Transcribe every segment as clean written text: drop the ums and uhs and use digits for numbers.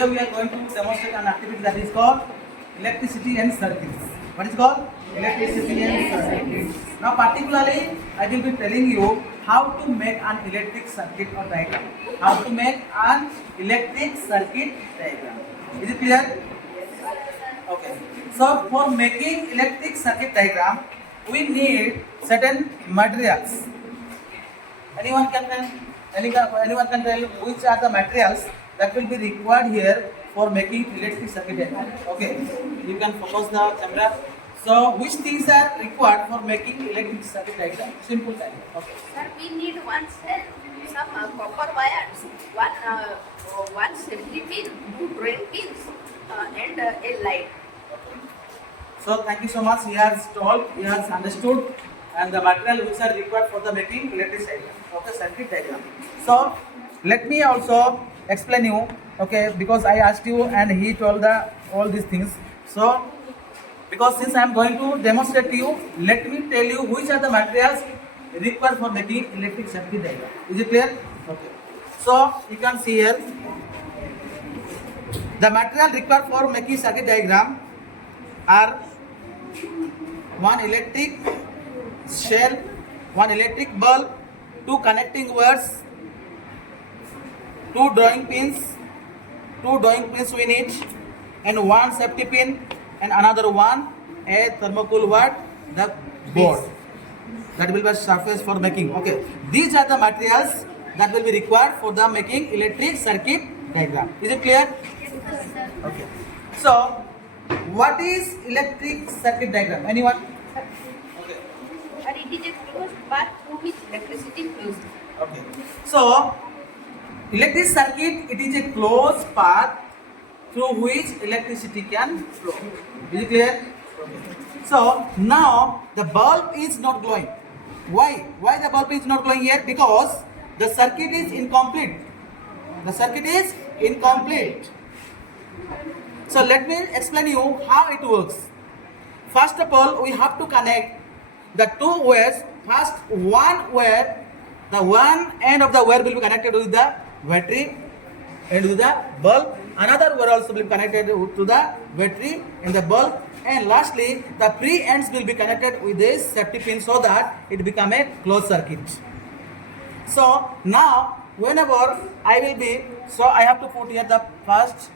Today we are going to demonstrate an activity that is called electricity and circuits. What is called? Electricity and circuits. Now particularly I will be telling you how to make an electric circuit or diagram. How to make an electric circuit diagram. Is it clear? Okay. So for making electric circuit diagram, we need certain materials. Anyone can tell which are the materials that will be required here for making electric circuit diagram. Okay, you can focus the camera. So which things are required for making electric circuit diagram? Simple time. Okay. Sir, we need one cell, some copper wires, one safety pin, two drain pins, and a light. So thank you so much. He has told, he has understood, and the material which are required for the making electric diagram. Okay, circuit diagram. So let me also explain you. Okay, because I asked you and he told all these things. So because since I am going to demonstrate to you, let me tell you which are the materials required for making electric circuit diagram. Is it clear? Okay. So you can see here the material required for making circuit diagram are one electric shell, one electric bulb, two connecting wires, two drawing pins we need, and one safety pin, and another one a thermocouple wire, the board that will be surface for making. Okay, these are the materials that will be required for the making electric circuit diagram. Is it clear? Okay. So what is electric circuit diagram? Anyone? Okay. Sir, it is a closed path through which electricity flows. Okay. So electric circuit, it is a closed path through which electricity can flow. Is it clear? Okay. So now the bulb is not glowing. Why? Why the bulb is not glowing here? Because the circuit is incomplete. The circuit is incomplete. So let me explain you how it works. First of all, we have to connect the two wires. First, one wire, the one end of the wire will be connected with the battery and with the bulb. Another wire also will be connected to the battery and the bulb. And lastly, the three ends will be connected with this safety pin so that it become a closed circuit. So now, whenever I have to put here the first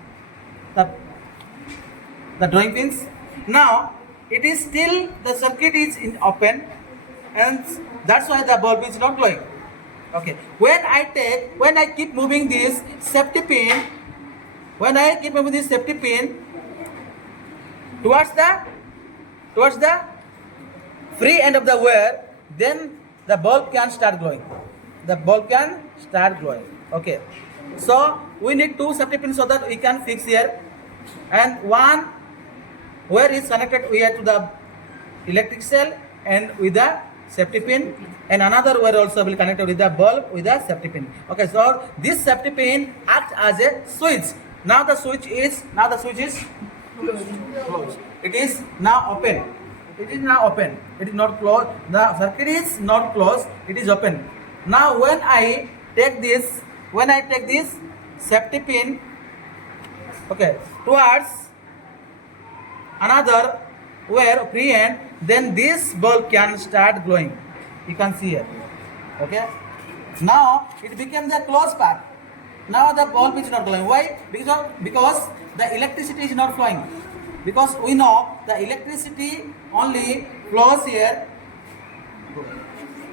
the drawing pins. Now it is still the circuit is open, and that's why the bulb is not glowing. Okay. When I keep moving this safety pin, towards the free end of the wire, then the bulb can start glowing. Okay. So we need two safety pins so that we can fix here, and one wire is connected here to the electric cell and with the safety pin, and another wire also will connect with the bulb with the safety pin. Okay, so this safety pin acts as a switch. Now the switch is closed. It is now open. It is not closed. The circuit is not closed. It is open. Now when I take this safety pin, okay, towards another wire free end, then this bulb can start glowing. You can see here. Okay. Now it became the closed path. Now the bulb is not glowing. Why? Because the electricity is not flowing. Because we know the electricity only flows here.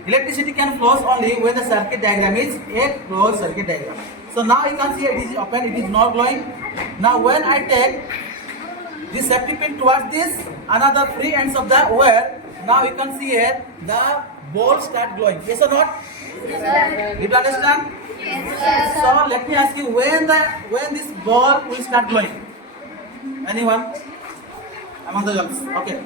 Electricity can flow only when the circuit diagram is a closed circuit diagram. So now you can see it is open. It is not glowing. Now when I take this safety pin towards this another free ends of the wire, now you can see here the bulb start glowing. Yes or not? Yes, Did you understand? yes, So let me ask you, when this bulb will start glowing? Anyone? Among the girls. Okay.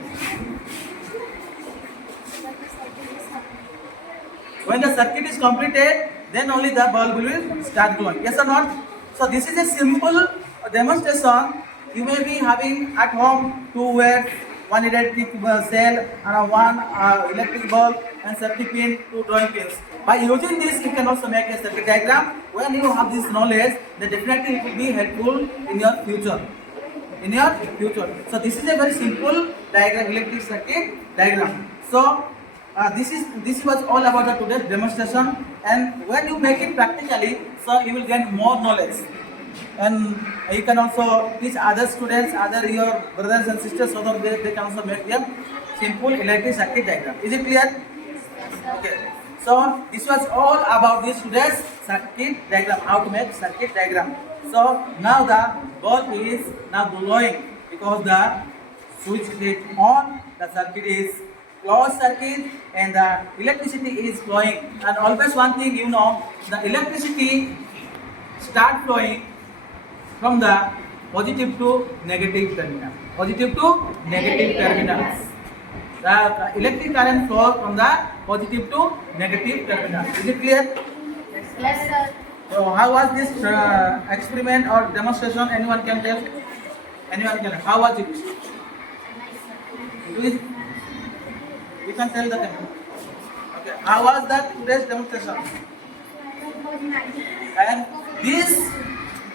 When the circuit is completed, then only the bulb will start glowing. Yes or not? So this is a simple demonstration. You may be having at home two wires, one electric cell and one electric bulb and safety pin, two drawing pins. By using this, you can also make a circuit diagram. When you have this knowledge, then definitely it will be helpful in your future. In your future. So this is a very simple diagram, electric circuit diagram. So this was all about the today's demonstration. And when you make it practically, so you will gain more knowledge. And you can also teach other students, other your brothers and sisters, so that they can also make a simple electric circuit diagram. Is it clear? Okay. So this was all about this today's circuit diagram, how to make circuit diagram. So now the bulb is now glowing because the switch is on, the circuit is closed circuit and the electricity is flowing. And always one thing you know, the electricity start flowing from the positive to negative terminal. Positive to negative terminals. The electric current flow from the positive to negative terminal. Is it clear? Yes, sir. So how was this experiment or demonstration? Anyone can tell? Anyone can? How was it? Please, you can tell the thing. Okay. How was that today's demonstration? And this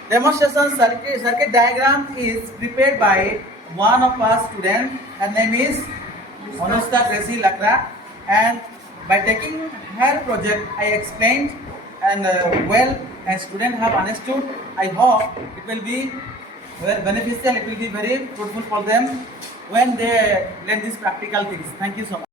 demonstration circuit diagram is prepared by one of our students. Her name is Anushka Gracie Lakra, and by taking her project, I explained and well, and students have understood. I hope it will be very beneficial. It will be very fruitful for them when they learn these practical things. Thank you so much.